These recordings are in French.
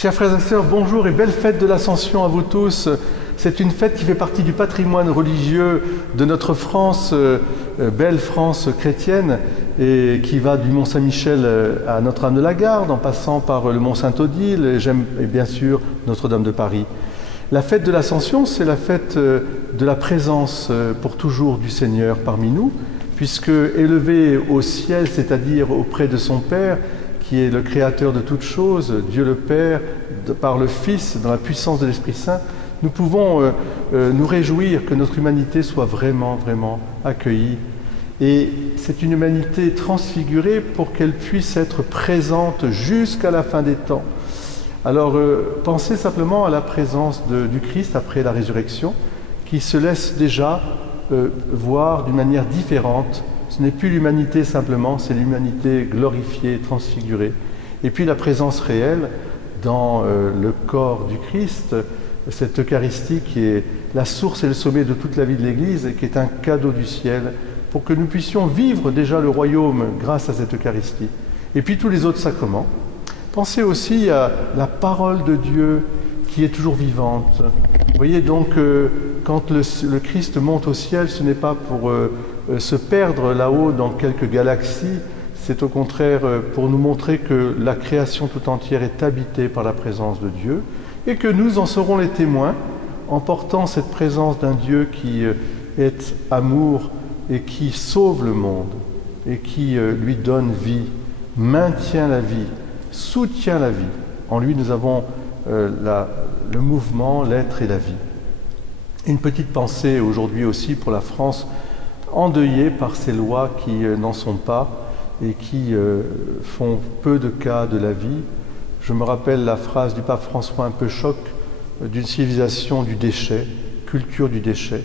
Chers frères et sœurs, bonjour et belle fête de l'Ascension à vous tous. C'est une fête qui fait partie du patrimoine religieux de notre France, belle France chrétienne, et qui va du Mont-Saint-Michel à Notre-Dame-de-la-Garde, en passant par le Mont-Saint-Odile et bien sûr Notre-Dame de Paris. La fête de l'Ascension, c'est la fête de la présence pour toujours du Seigneur parmi nous, puisque élevé au ciel, c'est-à-dire auprès de son Père, qui est le Créateur de toutes choses, Dieu le Père, par le Fils, dans la puissance de l'Esprit Saint, nous pouvons nous réjouir que notre humanité soit vraiment accueillie. Et c'est une humanité transfigurée pour qu'elle puisse être présente jusqu'à la fin des temps. Alors, pensez simplement à la présence du Christ après la résurrection, qui se laisse déjà voir d'une manière différente. Ce n'est plus l'humanité simplement, c'est l'humanité glorifiée, transfigurée. Et puis la présence réelle dans le corps du Christ, cette Eucharistie qui est la source et le sommet de toute la vie de l'Église et qui est un cadeau du ciel pour que nous puissions vivre déjà le royaume grâce à cette Eucharistie. Et puis tous les autres sacrements. Pensez aussi à la parole de Dieu qui est toujours vivante. Vous voyez donc, quand le Christ monte au ciel, ce n'est pas pour se perdre là-haut dans quelques galaxies, c'est au contraire pour nous montrer que la création tout entière est habitée par la présence de Dieu et que nous en serons les témoins en portant cette présence d'un Dieu qui est amour et qui sauve le monde et qui lui donne vie, maintient la vie, soutient la vie. En lui, nous avons le mouvement, l'être et la vie. Une petite pensée aujourd'hui aussi pour la France, endeuillée par ces lois qui n'en sont pas et qui font peu de cas de la vie. Je me rappelle la phrase du pape François un peu choc d'une civilisation du déchet, culture du déchet.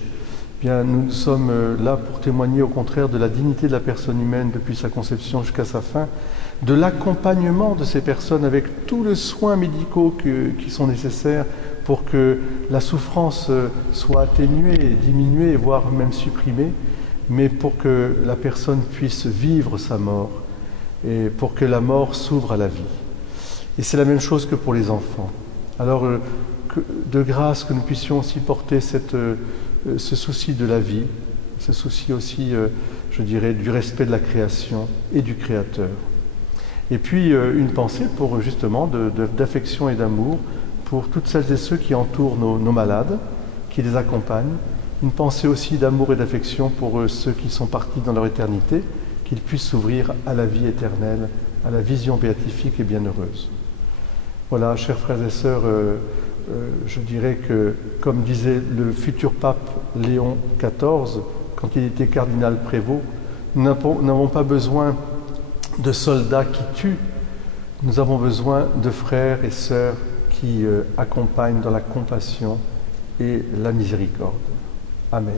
Bien, nous sommes là pour témoigner au contraire de la dignité de la personne humaine depuis sa conception jusqu'à sa fin, de l'accompagnement de ces personnes avec tous les soins médicaux qui sont nécessaires pour que la souffrance soit atténuée, diminuée, voire même supprimée, mais pour que la personne puisse vivre sa mort et pour que la mort s'ouvre à la vie. Et c'est la même chose que pour les enfants. Alors, de grâce que nous puissions aussi porter ce souci de la vie, ce souci aussi, je dirais, du respect de la création et du Créateur. Et puis, une pensée pour justement d'affection et d'amour pour toutes celles et ceux qui entourent nos malades, qui les accompagnent. Une pensée aussi d'amour et d'affection pour ceux qui sont partis dans leur éternité, qu'ils puissent s'ouvrir à la vie éternelle, à la vision béatifique et bienheureuse. Voilà, chers frères et sœurs, je dirais que, comme disait le futur pape Léon XIV, quand il était cardinal prévôt, nous n'avons pas besoin de soldats qui tuent, nous avons besoin de frères et sœurs qui accompagnent dans la compassion et la miséricorde. Amen.